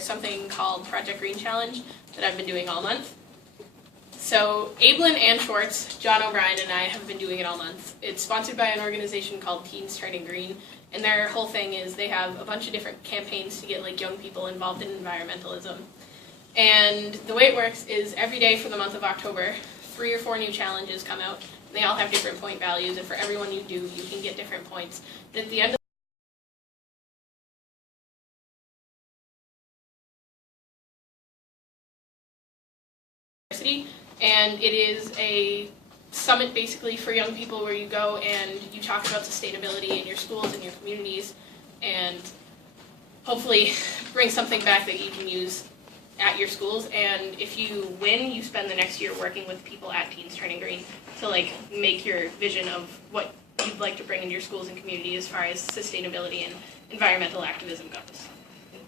something called ProjectGreen Challenge that I've been doing all month. So Ablin and Schwartz, John O'Brien, and I have been doing it all month. It's sponsored by an organization called Teens Turning Green, and their whole thing is they have a bunch of different campaigns to get like young people involved in environmentalism. And the way it works is every day for the month of October, 3 or 4 new challenges come out. They all have different point values, and for everyone you do, you can get different points. And at the end of and it is a summit basically for young people where you go and you talk about sustainability in your schools and your communities and hopefully bring something back that you can use at your schools. And if you win, you spend the next year working with people at Teens Turning Green to like make your vision of what you'd like to bring into your schools and community as far as sustainability and environmental activism goes.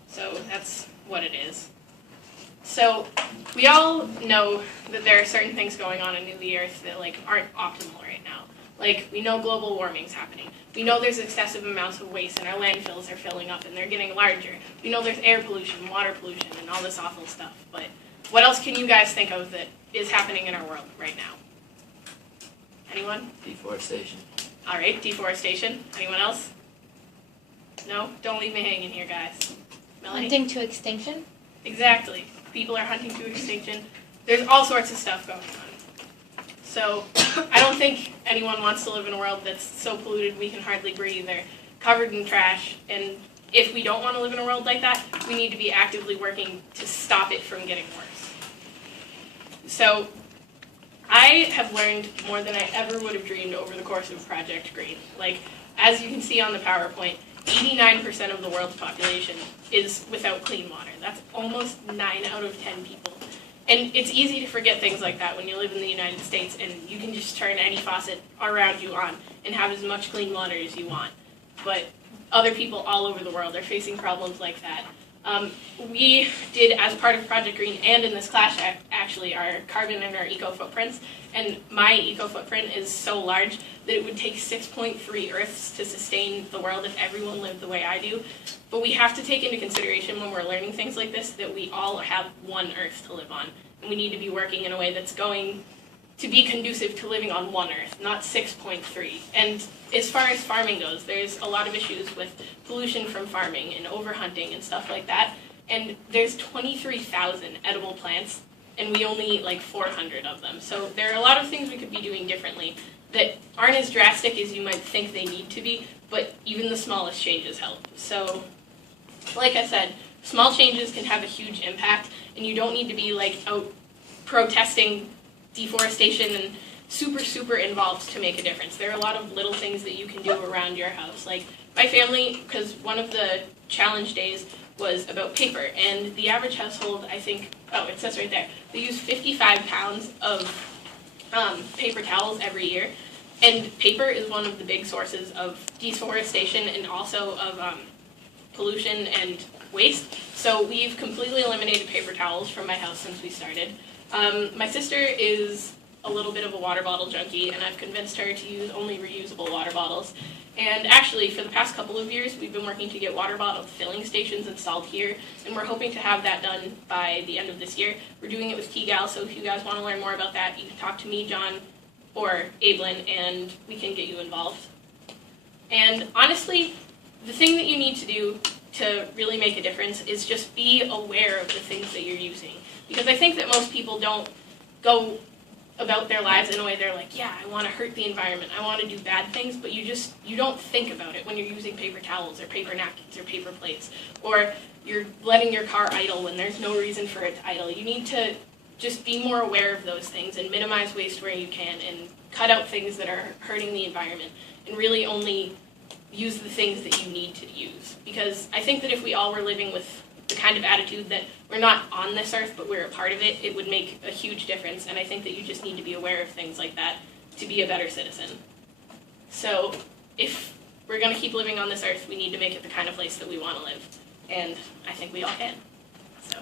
So that's what it is. So we all know that there are certain things going on in the Earth that like aren't optimal right now. Like we know global warming's happening. We know there's excessive amounts of waste and our landfills are filling up and they're getting larger. We know there's air pollution, water pollution, and all this awful stuff. But what else can you guys think of that is happening in our world right now? Anyone? Deforestation. All right, deforestation. Anyone else? No? Don't leave me hanging here, guys. Melanie? Hunting to extinction? Exactly. People are hunting to extinction. There's all sorts of stuff going on. So I don't think anyone wants to live in a world that's so polluted we can hardly breathe or covered in trash. And if we don't want to live in a world like that, we need to be actively working to stop it from getting worse. So I have learned more than I ever would have dreamed over the course of Project Green. Like, as you can see on the PowerPoint, 89% of the world's population is without clean water. That's almost 9 out of 10 people. And it's easy to forget things like that when you live in the United States and you can just turn any faucet around you on and have as much clean water as you want. But other people all over the world are facing problems like that. We did, as part of Project Green and in this class, actually, our carbon and our eco-footprints. And my eco-footprint is so large that it would take 6.3 Earths to sustain the world if everyone lived the way I do. But we have to take into consideration when we're learning things like this that we all have one Earth to live on. And we need to be working in a way that's going to be conducive to living on one Earth, not 6.3. And as far as farming goes, there's a lot of issues with pollution from farming and overhunting and stuff like that. And there's 23,000 edible plants, and we only eat like 400 of them. So there are a lot of things we could be doing differently that aren't as drastic as you might think they need to be, but even the smallest changes help. So, like I said, small changes can have a huge impact, and you don't need to be like out protesting deforestation and super involved to make a difference. There are a lot of little things that you can do around your house. Like my family, because one of the challenge days was about paper, and the average household, I think, oh, it says right there, they use 55 pounds of paper towels every year. And paper is one of the big sources of deforestation and also of pollution and waste. So we've completely eliminated paper towels from my house since we started. My sister is a little bit of a water bottle junkie, and I've convinced her to use only reusable water bottles. And actually, for the past couple of years, we've been working to get water bottle filling stations installed here, and we're hoping to have that done by the end of this year. We're doing it with TGAL, so if you guys want to learn more about that, you can talk to me, John, or Ablin, and we can get you involved. And honestly, the thing that you need to do to really make a difference is just be aware of the things that you're using. Because I think that most people don't go about their lives in a way they're like, yeah, I want to hurt the environment, I want to do bad things, but you don't think about it when you're using paper towels or paper napkins or paper plates, or you're letting your car idle when there's no reason for it to idle. You need to just be more aware of those things and minimize waste where you can and cut out things that are hurting the environment and really only use the things that you need to use. Because I think that if we all were living with the kind of attitude that we're not on this earth but we're a part of it, it would make a huge difference. And I think that you just need to be aware of things like that to be a better citizen. So if we're going to keep living on this earth, we need to make it the kind of place that we want to live. And I think we all can. So.